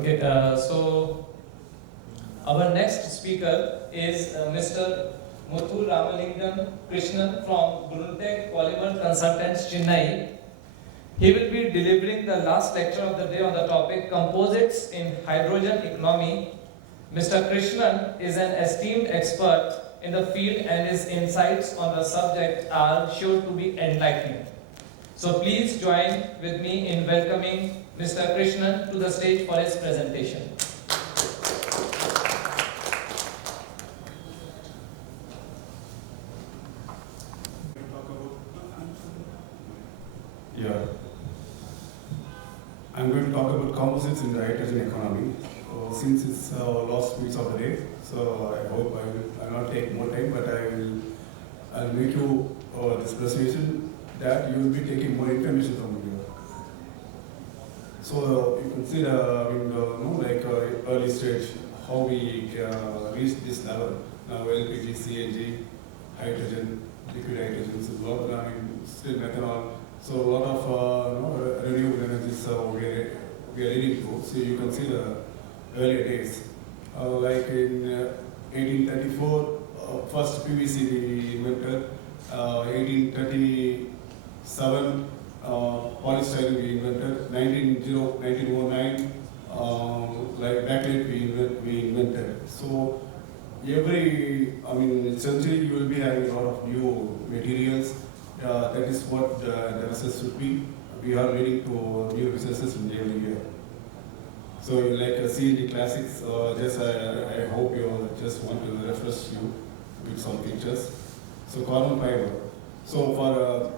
Okay, so our next speaker is Mr. Muthuramlingam Krishnan from Gurutek Polymer Consultants, Chennai. He will be delivering the last lecture of the day on the topic Composites in Hydrogen Economy. Mr. Krishnan is an esteemed expert in the field and his insights on the subject are sure to be enlightening. So please join with me in welcoming Mr. Krishnan to the stage for his presentation. Yeah. I'm going to talk about composites in the hydrogen economy. Since it's last weeks of the day, so I hope I will not take more time, but I'll make you this presentation that you will be taking more information from here. So you can see the early stage how we reached this level. Now LPG, CNG, hydrogen, liquid hydrogen, so a lot of still methanol. So a lot of renewable energies we are leading to. So you can see the earlier days, like in 1834, first PVC we invented. 1837, polystyrene we invented. 1909, like backlight we invented. So every century you will be having a lot of new materials. That is what the research should be. We are leading to new researches in every year. So like CNC classics, I hope you just want to refresh you with some pictures. So carbon fiber. So for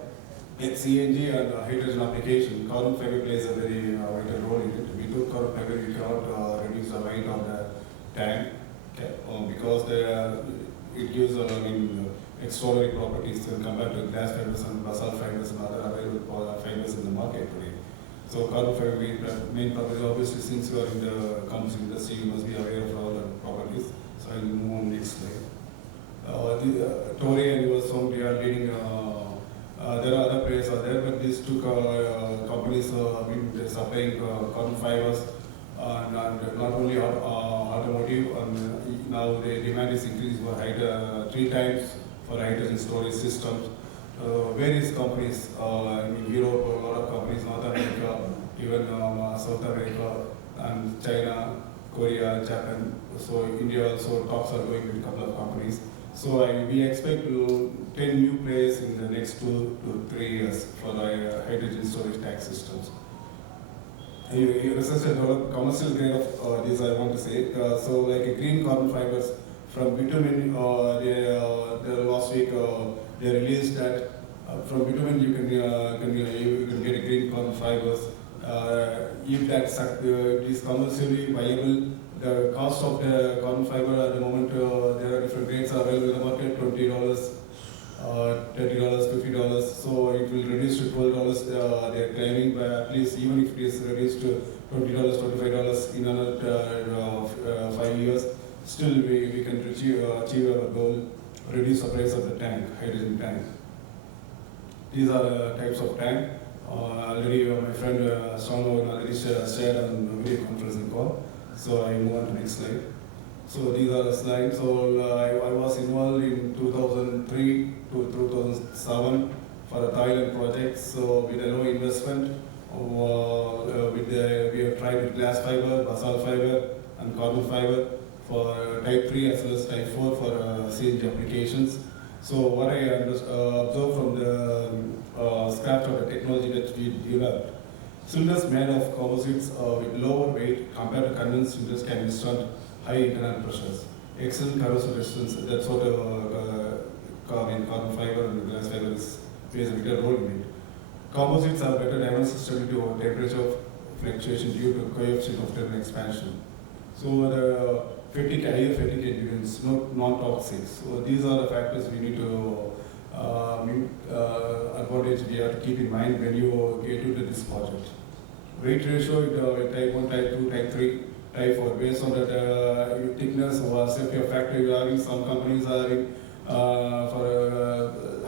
CNG and hydrogen application, carbon fiber plays a very vital role in it. Without carbon fiber, you cannot reduce the weight of the tank because it gives extraordinary properties compared to glass fibers and basalt fibers and other available fibers in the market today. So carbon fiber main purpose, obviously, since you are in the composite industry, you must be aware of all the properties. So I will move on next slide. Torrey and Eurosong, they are leading. There are other players out there, but these two companies they're supplying carbon fibers and not only automotive. And now the demand is increased for 3 times for hydrogen storage systems. Various companies in Europe, a lot of companies, North America, even South America, and China, Korea, Japan. So India also talks are going with a couple of companies. So we expect 10 new players in the next 2 to 3 years for hydrogen storage tank systems. Research and develop commercial grade of this I want to say. So like green carbon fibers from bitumen, last week they released that from bitumen you can get a green carbon fibers. If that is commercially viable, the cost of the carbon fiber at the moment there are different rates available in the market: $20, $30, $50. So it will reduce to $12. They are claiming, but at least even if it is reduced to $20, $25 in another 5 years, still we can achieve our goal, reduce the price of the tank, hydrogen tank. These are the types of tank. Already my friend Strong already shared on video conferencing call. So I move on to next slide. So these are the slides. So I was involved in 2003 to 2007 for a Thailand project. So with a low investment, we have tried with glass fiber, basalt fiber, and carbon fiber for type 3 as well as type 4 for CNG applications. So what I observed from the scratch of the technology that we developed, cylinders made of composites with lower weight compared to condensed cylinders can withstand high internal pressures. Excellent corrosion resistance, that's what carbon fiber and glass fiber plays a bigger role in it. Composites have better dimensional stability over temperature fluctuation due to coefficient of thermal expansion. So the higher fatigue endurance, non-toxic. So these are the factors we need to advantage we have to keep in mind when you get into this project. Weight ratio, type 1, type 2, type 3, type 4. Based on that thickness or safety factor you are having, some companies are having for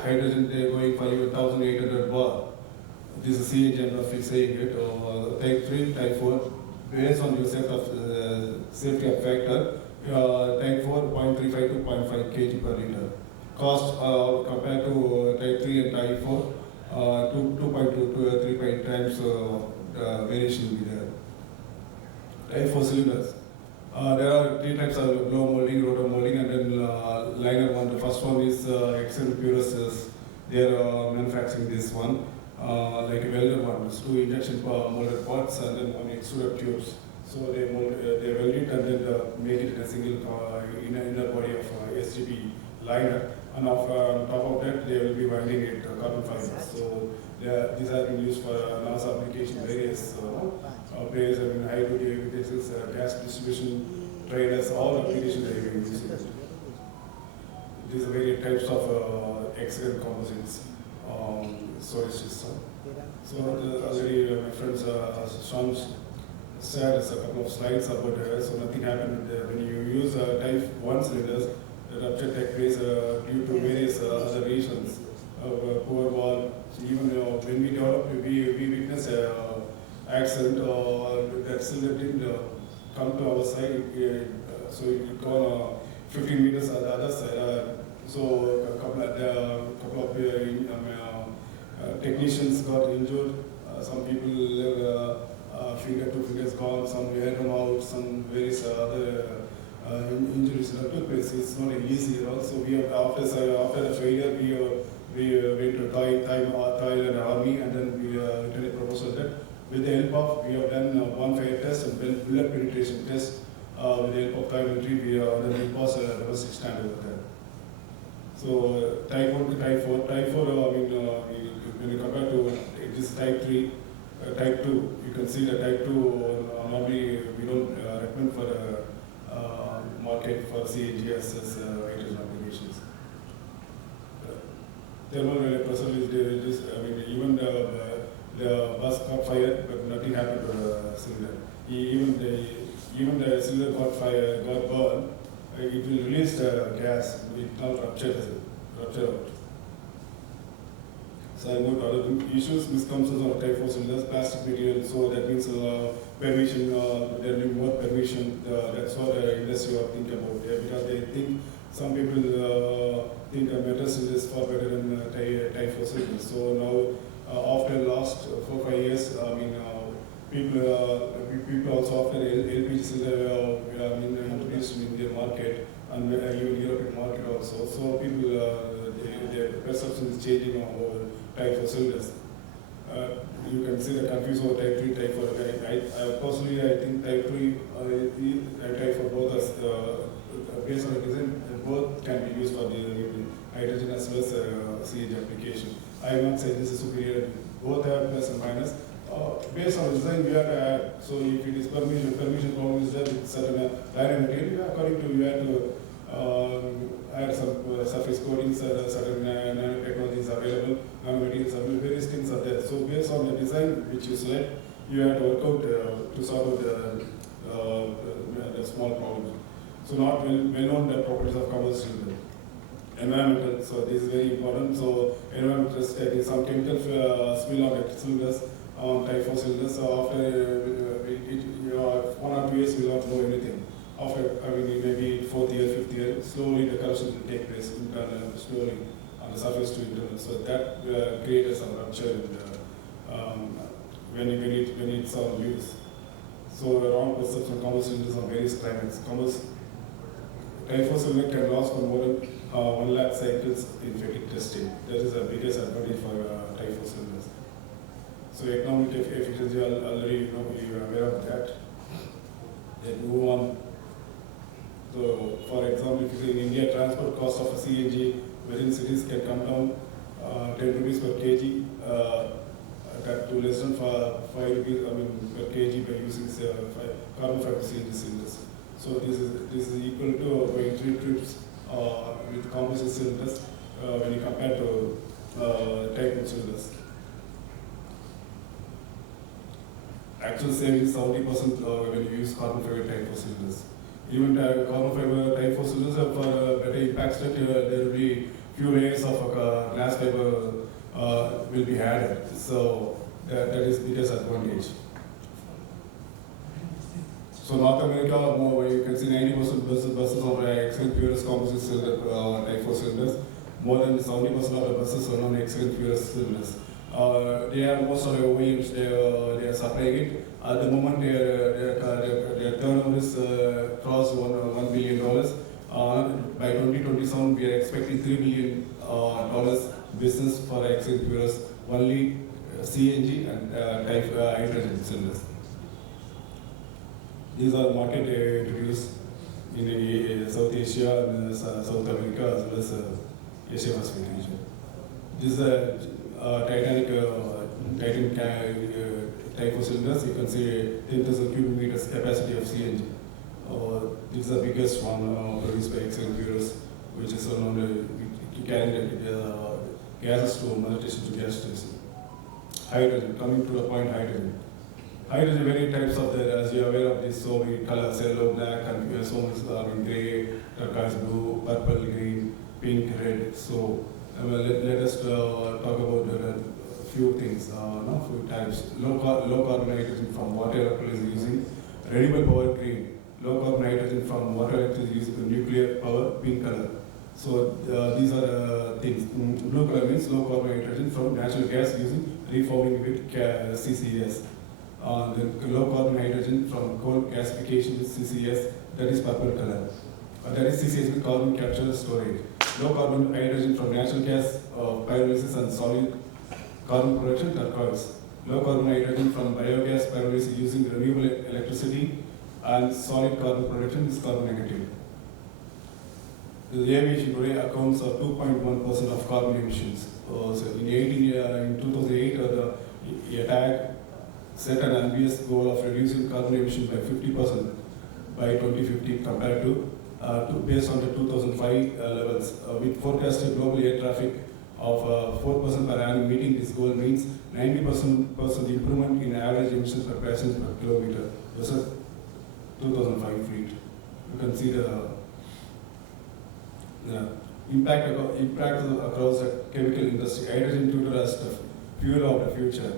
hydrogen they are going for even 1800 bar. This is CNC of saying it. Type 3, type 4. based on your safety factor, type 4 0.35 to 0.5 kg per liter. Cost compared to type 3 and type 4, 2.2 to 3 times variation will be there. Type 4 cylinders. There are three types of blow molding, rotor molding, and then liner one. The first one is Excel Purus. They are manufacturing this one, like a welder one. It's two injection molded parts and then one extruded tubes. So they weld it and then make it in a single inner body of SGB liner. And on top of that, they will be winding it carbon fibers. So these are being used for NASA application, various players, high duty vehicles, gas distribution, traders, all applications they are using. These are various types of excellent composites storage system. So already my friends Sean shared us a couple of slides about it. So nothing happened when you use type 1 cylinders. The rupture takes place due to various other reasons. Poor wall. Even when we developed, we witnessed accident that cylinder didn't come to our side. So it gone 15 meters on the other side. So a couple of technicians got injured. Some people two fingers gone. Some hair come out. Some various other injuries that took place. It's not easy at all. So we have after the failure we went to Thai and Army, and then we did a proposal that with the help of, we have done one fire test and then bullet penetration test. With the help of Thai military, we passed a domestic standard with that. So type 1 to type 4. Type 4, when you compare to this type 3, type 2, you can see that type 2 normally we don't recommend for market for CAGS as hydrogen applications. Thermal pressure is even the bus caught fire, but nothing happened to the cylinder. Even the cylinder got burned. It will release the gas. It not rupture out. So I moved other issues, misconceptions of type 4 cylinders, plastic material. So that means permission. There will be more permission. That's what the industry will think about. Because they think some people think metal cylinders far better than type 4 cylinders. So now after the last 4-5 years, people also after LPG cylinder introduced in the market and even European market also. So people their perception is changing over type 4 cylinders. You can see the confused over type 3, type 4. Personally, I think type 3 and type 4 both are based on the design, both can be used for the hydrogen as well as CNG application. I will not say this is superior. Both have plus and minus. Based on the design, we have to add. So if it is permission problem is there with certain liner material, according to you have to add some surface coatings, certain nanotechnologies available, nanomaterials available, various things are there. So based on the design which you select, you have to work out to solve the small problems. So not well known the properties of combustion. Environmental, so this is very important. So environmental is taking some chemical spill on the cylinders, on type 4 cylinders. So after 1 or 2 years, we will not know anything. After maybe 4th year, 5th year, slowly the corrosion will take place internal, slowly on the surface to internal. So that creates some rupture when it's on use. So around perception combustion cylinders on various climates. Type 4 cylinder can last for more than 1 lakh cycles in fatigue testing. That is the biggest advantage for type 4 cylinders. So economic efficiency, already you are aware of that. Then move on. So for example, if you see in India, transport cost of a CNG within cities can come down 10 rupees per kg, that to less than 5 rupees per kg by using carbon fiber CNG cylinders. So this is equal to going 3 trips with composite cylinders when you compare to type 1 cylinders. Actual savings 70% when you use carbon fiber type 4 cylinders. Even carbon fiber type 4 cylinders for better impact state, there will be few layers of glass fiber will be added. So that is biggest advantage. So North America, more, you can see 90% buses are excellent purest composite cylinder, type 4 cylinders. More than 70% of the buses are non-excellent purest cylinders. They have most of the OEMs, they are supplying it. At the moment, their turnover is crossed $1 billion. By 2027, we are expecting $3 billion business for excellent purest, only CNG and type hydrogen cylinders. These are market introduced in South Asia and South America as well as Asia Pacific region. This is a Titan type of cylinders. You can see 10,000 cubic meters capacity of CNG. This is the biggest one produced by excellent purest, which is around carrying gases to melted to gas station. Hydrogen, coming to the point, hydrogen. Hydrogen, many types of that, as you are aware of this, so many colors, yellow, black, and so much grey, turquoise blue, purple, green, pink, red. So let us talk about a few things, few types. Low carbon hydrogen from water electrolysis using renewable power, green. Low carbon hydrogen from water electrolysis using nuclear power, pink color. So these are things. Blue color means low carbon hydrogen from natural gas using reforming with CCS. The low carbon hydrogen from coal gasification with CCS, that is purple color. That is CCS with carbon capture and storage. Low carbon hydrogen from natural gas pyrolysis and solid carbon production, turquoise. Low carbon hydrogen from biogas pyrolysis using renewable electricity and solid carbon production is carbon negative. The aviation today accounts for 2.1% of carbon emissions. So in 2008, the ATAG set an ambitious goal of reducing carbon emission by 50% by 2050 compared to based on the 2005 levels. With forecasted global air traffic of 4% per annum, meeting this goal means 90% improvement in average emissions per passenger per kilometer versus 2005 fleet. You can see the impact across the chemical industry. Hydrogen tutor as the fuel of the future.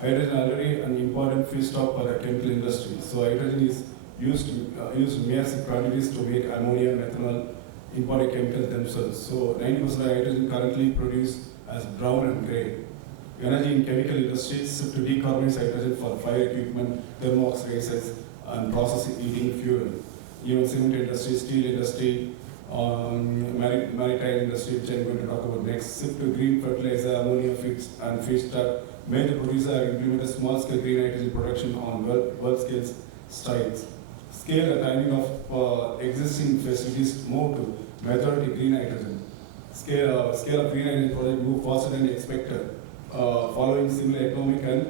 Hydrogen already an important feedstock for the chemical industry. So hydrogen is used in massive quantities to make ammonia, methanol, imported chemicals themselves. So 90% of hydrogen currently produced as brown and grey. Energy in chemical industries shift to decarbonize hydrogen for fire equipment, thermoxidizers, and process heating fuel. Even cement industry, steel industry, maritime industry, which I'm going to talk about next, shift to green fertilizer, ammonia and feedstock. Major producers have implemented small-scale green hydrogen production on world-scale sites. Scale the timing of existing facilities move to majority green hydrogen. Scale of green hydrogen project move faster than expected, following similar economic and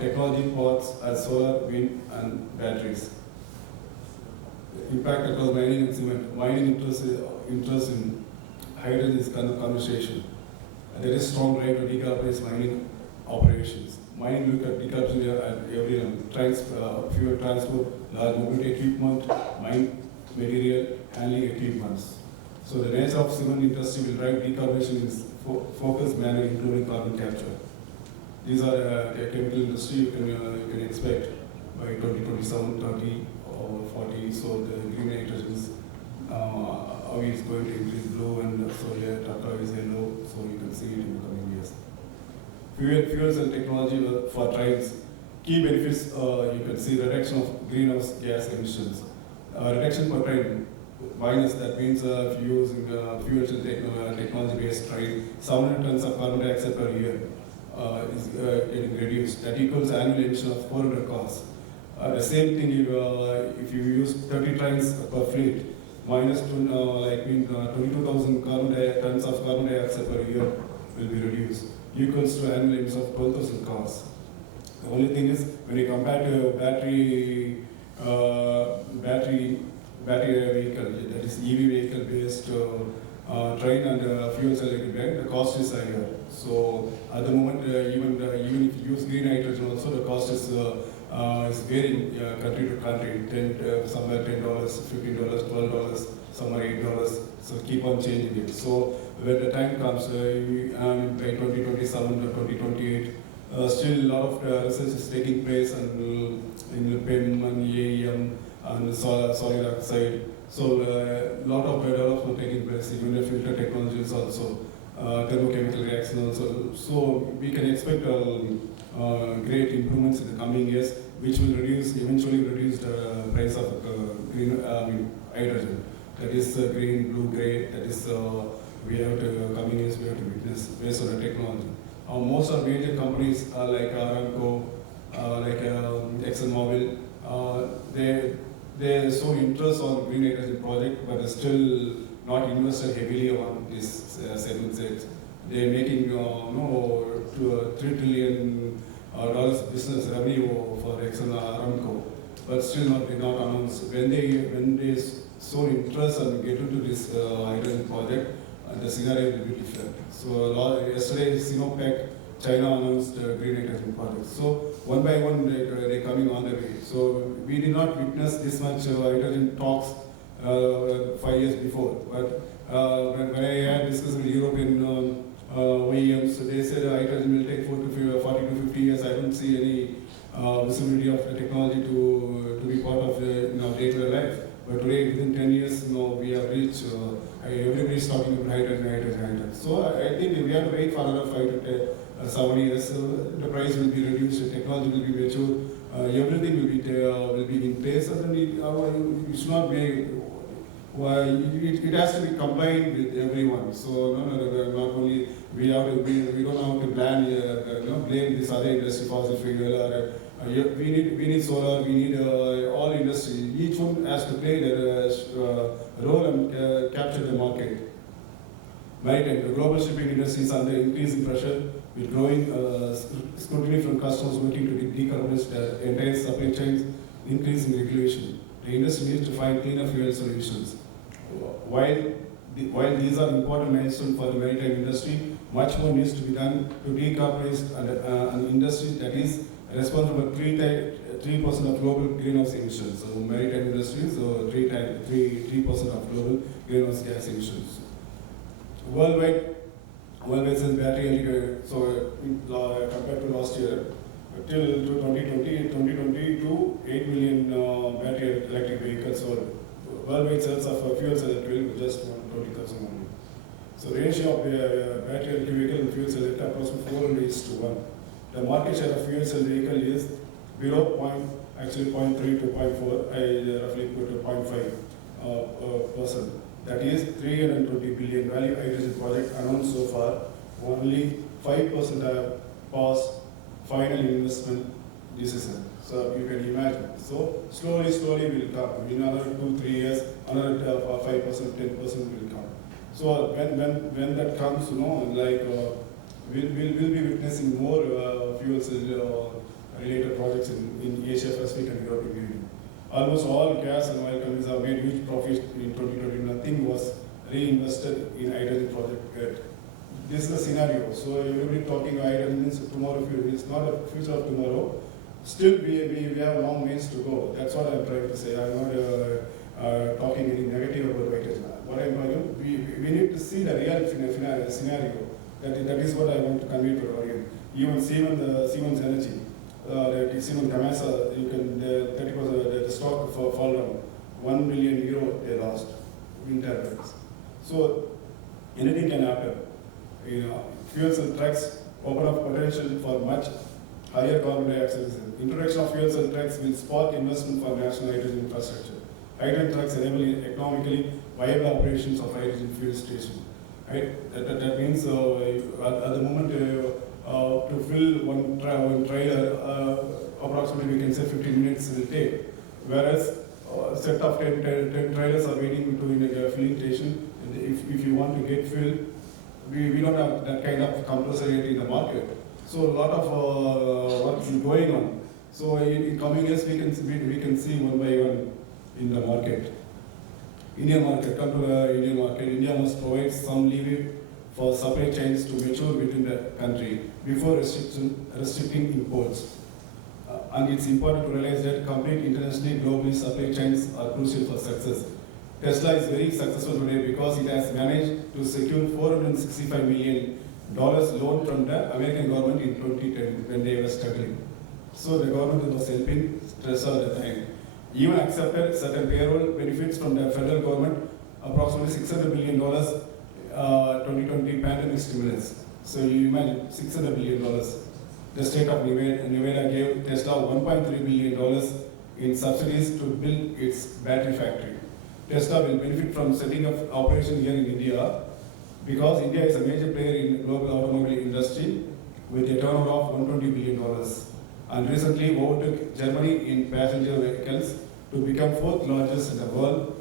technology paths as solar, wind, and batteries. Impact across mining and cement. Mining interest in hydrogen is conversation. There is strong drive to decarbonize mining operations. Mining look at decarbonization at every level. Fuel transport, large mobility equipment, mine material, handling equipments. So the nature of cement industry will drive decarbonization in focused manner, including carbon capture. These are the chemical industry you can expect by 2027, 30 or 40. So the green nitrogens is going to increase blue and solar, turquoise is yellow. So you can see it in the coming years. Fuels and technology for trains. Key benefits, you can see reduction of greenhouse gas emissions. Reduction per train, minus that means if you're using fuels and technology-based train, 700 tons of carbon dioxide per year is getting reduced. That equals annual emission of 400 cars. The same thing if you use 30 trains per fleet, minus 22,000 tons of carbon dioxide per year will be reduced, equals to annual emissions of 12,000 cars. The only thing is, when you compare to battery vehicle, that is EV vehicle based train and fuel cell equipment, the cost is higher. So at the moment, even if you use green hydrogen, also the cost is varying country to country. Somewhere $10, $15, $12, somewhere $8. So keep on changing it. So when the time comes, by 2027 or 2028, still a lot of research is taking place and in PEM and EAM and solid oxide. So lot of development taking place, even the filter technologies also, thermochemical reaction also. So we can expect great improvements in the coming years, which will eventually reduce the price of hydrogen. That is green, blue, gray. That is we have to coming years we have to witness based on the technology. Most of major companies like Aramco, like ExxonMobil, they show interest on green hydrogen project, but they still not invested heavily on this segment. They're making $3 trillion business revenue for Exxon Aramco, but still not announced. When they show interest and get into this hydrogen project, the scenario will be different. So yesterday, Sinopec, China announced green hydrogen project. So one by one, they're coming on the way. So we did not witness this much hydrogen talks 5 years before. But when I had discussed with European OEMs, they said hydrogen will take 40 to 50 years. I don't see any visibility of the technology to be part of day-to-day life. But today, within 10 years, we have reached, everybody is talking about hydrogen. So I think we have to wait for another 5 to 7 years. The price will be reduced, the technology will be mature, everything will be in place, and it should not be. It has to be combined with everyone. So not only we don't have to blame this other industry, fossil fuel, or we need solar, we need all industry. Each one has to play their role and capture the market. Maritime, the global shipping industry is under increasing pressure with growing scrutiny from customers working to decarbonize the entire supply chains, increasing regulation. The industry needs to find cleaner fuel solutions. While these are important milestones for the maritime industry, much more needs to be done to decarbonize an industry that is responsible for 3% of global greenhouse emissions. So maritime industries, so 3% of global greenhouse gas emissions. Worldwide since battery, so compared to last year, till 2022, 8 million battery electric vehicles sold. Worldwide sales of fuel cell electric just 20,000 only. So ratio of battery electric vehicle and fuel cell electric approximately 4:1. The market share of fuel cell vehicle is below 0.3 to 0.4. I roughly put a 0.5%. That is 320 billion value hydrogen project announced so far. Only 5% have passed final investment decision. So you can imagine. So slowly will come. In another 2-3 years, another 5%, 10% will come. So when that comes, we'll be witnessing more fuel cell related projects in Asia Pacific and European Union. Almost all gas and oil companies have made huge profits in 2020. Nothing was reinvested in hydrogen project yet. This is the scenario. So everybody talking hydrogen means tomorrow fuel. It's not a future of tomorrow. Still, we have long ways to go. That's what I'm trying to say. I'm not talking any negative about hydrogen. What I'm talking, we need to see the real scenario. That is what I want to convey to audience. Even Siemens Energy, like Siemens Gamesa, you can 30% the stock fall down. €1 million they lost in turbines. So anything can happen. Fuel cell trucks open up potential for much higher carbon dioxide. Introduction of fuel cell trucks will spark investment for national hydrogen infrastructure. Hydrogen trucks enable economically viable operations of hydrogen fuel station. Right? That means at the moment to fill one trailer, approximately we can say 15 minutes will take. Whereas a set of 10 trailers are waiting in a filling station. And if you want to get filled, we don't have that kind of compressor yet in the market. So a lot of work is going on. So in coming years, we can see one by one in the market. Indian market, come to the Indian market. India must provide some leeway for supply chains to mature within the country before restricting imports. And it's important to realize that complete internationally, globally, supply chains are crucial for success. Tesla is very successful today because it has managed to secure $465 million loan from the American government in 2010 when they were struggling. So the government was helping Tesla at the time. even accepted certain payroll benefits from the federal government, approximately $600 billion 2020 pandemic stimulus. So you imagine $600 billion. The state of Nevada gave Tesla $1.3 billion in subsidies to build its battery factory. Tesla will benefit from setting up operation here in India because India is a major player in the global automobile industry with a turnover of $120 billion and recently overtook Germany in passenger vehicles to become fourth largest in the world.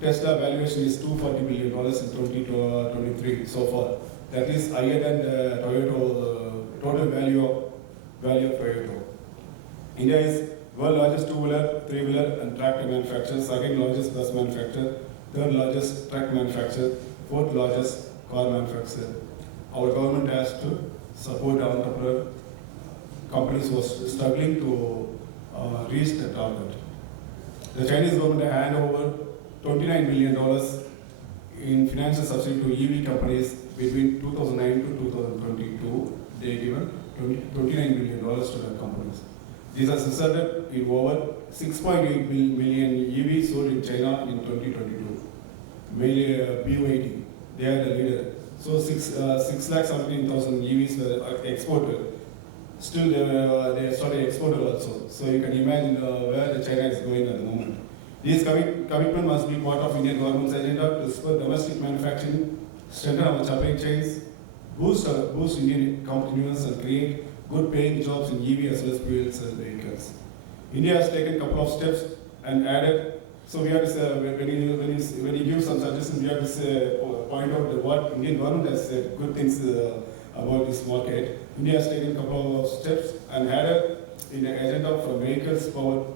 Tesla valuation is $240 billion in 2023 so far. That is higher than the Toyota total value of Toyota. India is world largest two-wheeler, three-wheeler and tractor manufacturer, second largest bus manufacturer, third largest truck manufacturer, fourth largest car manufacturer. Our government has to support the entrepreneur companies who are struggling to reach the target. The Chinese government hand over $29 billion in financial subsidy to EV companies between 2009 to 2022. They given $29 billion to the companies. This has resulted in over 6.8 million EVs sold in China in 2022. Mainly BYD, they are the leader. So 6,17,000 EVs were exported. Still they started exported also. So you can imagine where the China is going at the moment. This commitment must be part of Indian government's agenda to spur domestic manufacturing, strengthen our supply chains, boost Indian competitiveness and create good paying jobs in EV as well as fuel cell vehicles. India has taken a couple of steps and added, so we have to say, when you give some suggestions, we have to say, point out what Indian government has said, good things about this market. India has taken a couple of steps and added in the agenda for vehicles powered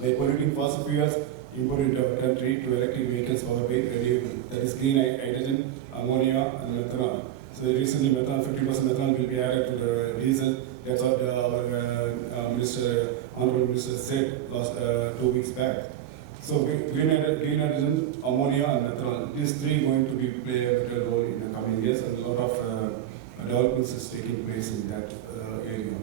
by polluting fossil fuels imported into our country to electric vehicles powered by renewable, that is green hydrogen, ammonia and methanol. So recently methanol, 50% methanol will be added to the diesel. That's what our Honorable Minister said last 2 weeks back. So green hydrogen, ammonia and methanol, these three going to be play a vital role in the coming years, and a lot of developments is taking place in that area.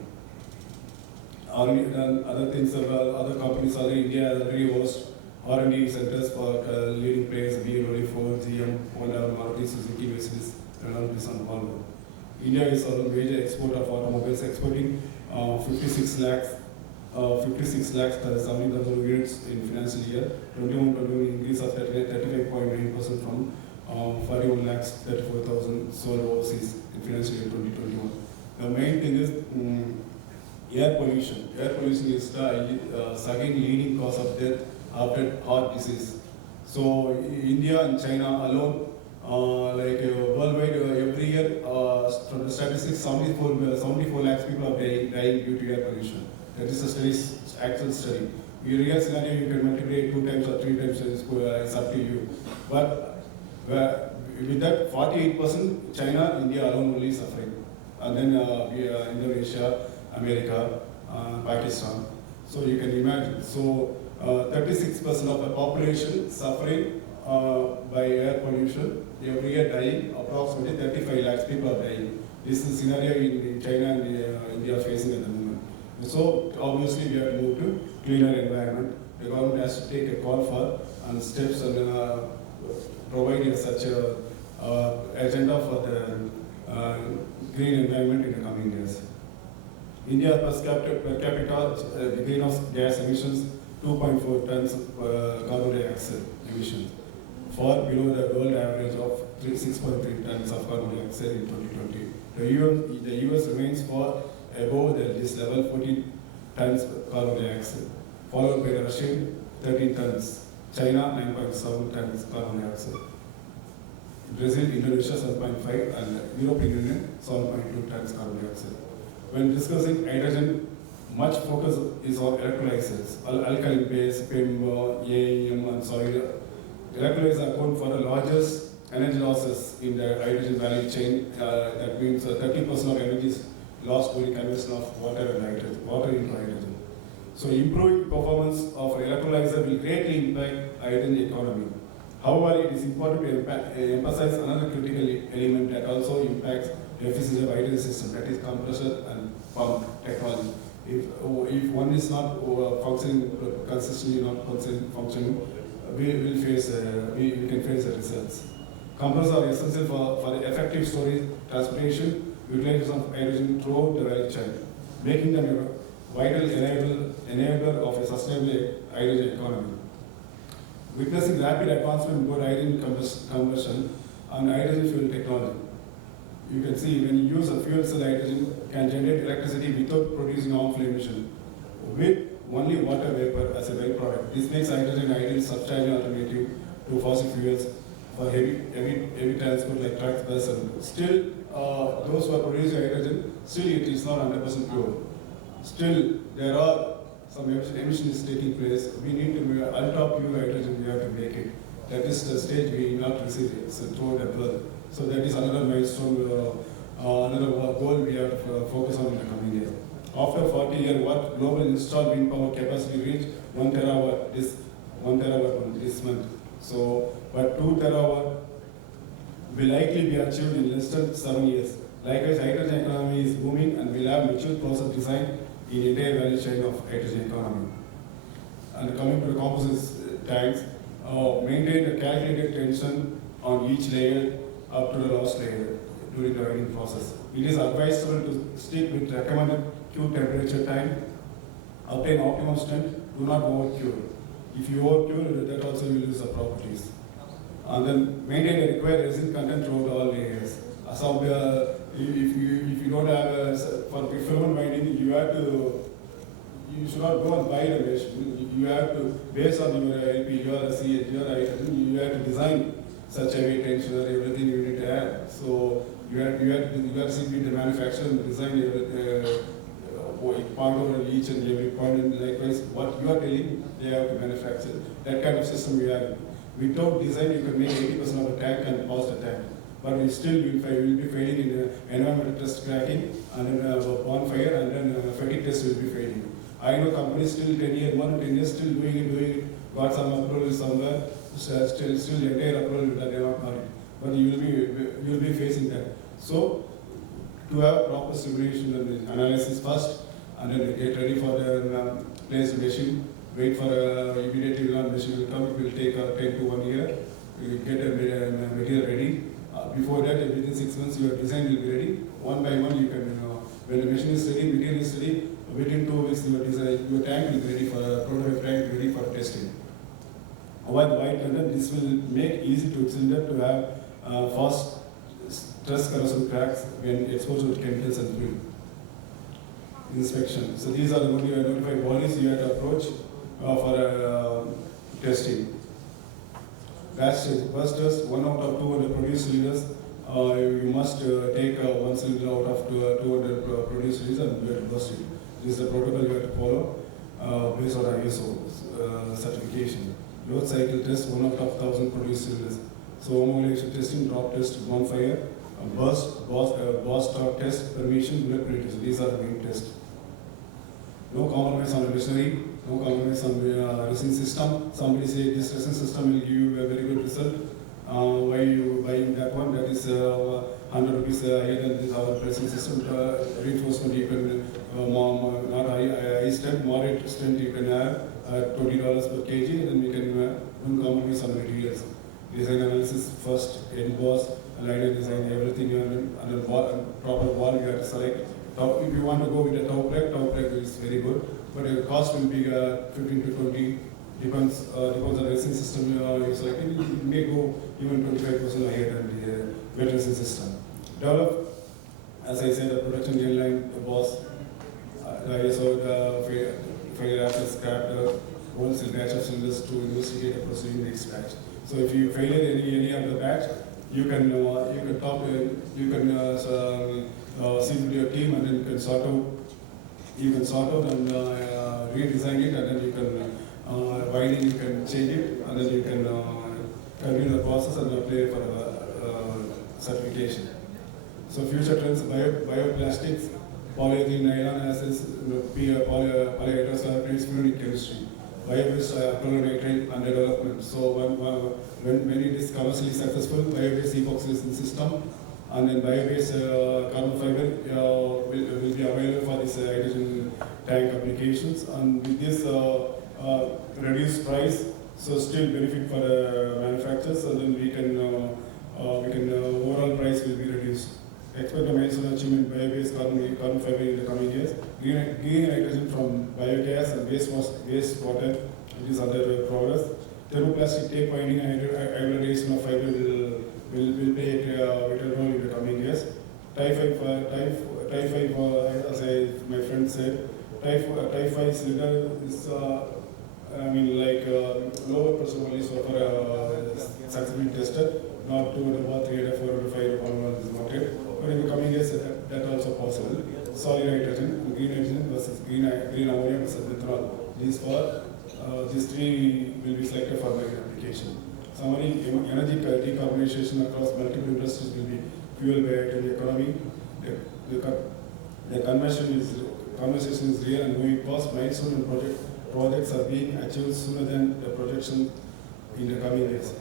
Other things, other companies already, India has already host R&D centers for leading players, BMW, Ford, GM, Honda, Maruti, Suzuki, Mercedes, Renault, Nissan, Volvo. India is a major exporter of automobiles, exporting 56 lakhs 70,000 units in financial year 21-22, increase of 35.9% from 41 lakhs 34,000 sold overseas in financial year 2021. The main thing is air pollution. Air pollution is the second leading cause of death after heart disease. So India and China alone, worldwide, every year, from the statistics, 74 lakhs people are dying due to air pollution. That is a actual study. In real scenario, you can multiply 2 times or 3 times, it's up to you. But with that 48%, China, India alone only suffering. And then Indonesia, America, Pakistan. So you can imagine. So 36% of the population suffering by air pollution, every year dying, approximately 35 lakhs people are dying. This is the scenario in China and India are facing at the moment. So obviously we have to move to cleaner environment. The government has to take a call for and steps and provide such a agenda for the green environment in the coming years. India per capita greenhouse gas emissions 2.4 tons of carbon dioxide emissions, far below the world average of 6.3 tons of carbon dioxide in 2020. The US remains far above this level, 14 tons carbon dioxide, followed by the Russian 13 tons, China 9.7 tons carbon dioxide, Brazil, Indonesia 7.5, and European Union 7.2 tons carbon dioxide. When discussing hydrogen, much focus is on electrolyzers, alkaline base, PEM, AEM, and soil. Electrolyzers account for the largest energy losses in the hydrogen value chain. That means 30% of energy is lost during conversion of water into hydrogen. So improving performance of electrolyzer will greatly impact hydrogen economy. However, it is important to emphasize another critical element that also impacts the efficiency of hydrogen system, that is compressor and pump technology. If one is not functioning consistently, not functioning, we can face the results. Compressors are essential for effective storage, transportation, utilization of hydrogen throughout the value chain, making them a vital enabler of a sustainable hydrogen economy. Witnessing rapid advancement in both hydrogen combustion and hydrogen fuel technology. You can see when you use a fuel cell hydrogen can generate electricity without producing harmful emission with only water vapor as a byproduct. This makes hydrogen an ideal substantial alternative to fossil fuels for heavy transport like trucks, buses. And still, those who are producing hydrogen, still it is not 100% pure. Still, there are some emissions taking place. We need to make ultra pure hydrogen. We have to make it. That is the stage we not receive it. So toward as well. So that is another milestone, another goal we have to focus on in the coming years. After 40 years, what global installed wind power capacity reached 1 terawatt this month. So, but 2 terawatt will likely be achieved in less than 7 years. Likewise, hydrogen economy is booming and will have mature process design in the entire value chain of hydrogen economy. And coming to the composites tanks, maintain a calculated tension on each layer up to the last layer during the welding process. It is advisable to stick with recommended cure temperature time, obtain optimum strength, do not overcure. If you overcure, that also will lose the properties. And then maintain the required resin content throughout all layers. So, if you don't have for filament binding, you should not go and buy the mesh. You have to, based on your LP, your CH, your item, you have to design such a weight tensioner, everything you need to add. So you have to simply to manufacture and design point over each and every point, and likewise what you are telling, they have to manufacture. That kind of system we have. Without design, you can make 80% of a tank and pass the tank. But we still will be failing in environmental test cracking, and then bonfire, and then fatigue test will be failing. I know companies still 10 years, more than 10 years, still doing it, got some approval somewhere, still the entire approval that they are not got it. But you will be facing that. So, to have proper simulation and analysis first, and then get ready for the place machine, wait for immediately machine will come, it will take 10 to 1 year, you get a material ready. Before that, within 6 months, your design will be ready. One by one, you can, when the machine is ready, material is ready, within 2 weeks, your tank will be ready for prototype tank ready for testing. Avoid white content. This will make easy to cylinder to have fast stress corrosion cracks when exposed to chemicals and fluid. Inspection. So these are the notified bodies you have to approach for testing. Batch test. First test, 1 out of 200 produced cylinders. You must take 1 cylinder out of 200 produced cylinders and you have to burst it. This is the protocol you have to follow based on ISO certification. Load cycle test, 1 out of 1,000 produced cylinders. So homologation testing, drop test, bonfire, burst, boss start test, permission, bullet penalty. So these are the main tests. No compromise on the machinery, no compromise on the resin system. Somebody say this resin system will give you a very good result. Why you buying that one? That is 100 rupees higher than this our pricing system. Reinforcement you can not high strength, moderate strength you can have $20 per kg. Then we can don't compromise on materials. Design analysis first, emboss, lighter design, everything and the proper wall you have to select. If you want to go with a top rack is very good, but the cost will be 15 to 20. Depends on the resin system you select. It may go even 25% higher than the wet resin system. Develop, as I said, the production line, the boss, the ISO, the failure after scrap, the wholesale batch of cylinders to investigate the proceeding next batch. So if you fail any of the batch, you can see with your team, and then you can sort out and redesign it, and then you can winding you can change it, and then you can continue the process and apply for certification. So future trends: bioplastics, polyethylene, nylon acids, polyhydroxide, fluid chemistry, bio-based acrylonitrile under development. So when it is commercially successful, bio-based epoxy system, and then bio-based carbon fiber will be available for this hydrogen tank applications, and with this reduced price, so still benefit for manufacturers, and then we can overall price will be reduced. Expect a milestone achievement bio-based carbon fiber in the coming years. Green hydrogen from biogas and wastewater, and these other progress. Thermoplastic tape binding and hybridization of fiber will play a vital role in the coming years. Type 5, as my friend said, type 5 cylinder is lower pressure only so far successfully tested, not 200 bar, 300, 400, 500 pound is market. But in the coming years, that also possible. Solid hydrogen, green hydrogen versus green ammonia versus methanol. These three will be selected for market application. Summary: energy decarbonization across multiple industries will be fueled by the economy. The conversation is real and moving fast. Milestone and projects are being achieved sooner than the projection in the coming years.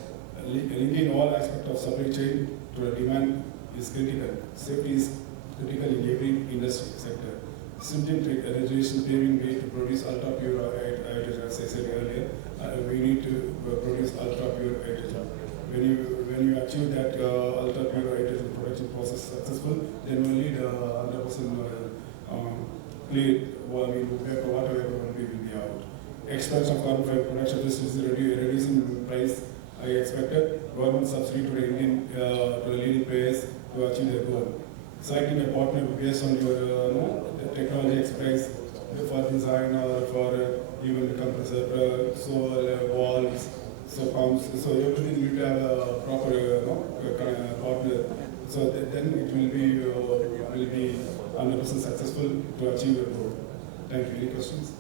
Linking all aspects of supply chain to the demand is critical. Safety is critical in every industry sector. Stringent regulation paving way to produce ultra-pure hydrogen, as I said earlier. We need to produce ultra-pure hydrogen. When you achieve that ultra-pure hydrogen production process successful, then only the 100% clear, whatever will be out. Expansion of carbon fiber production, this is reducing price. I expected government subsidy to the leading players to achieve their goal. Selecting a partner based on your technology expertise for design or for even the compressor, valves, pumps. So everything you have a proper partner. So then it will be 100% successful to achieve your goal. Thank you. Any questions?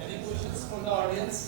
Any questions from the audience?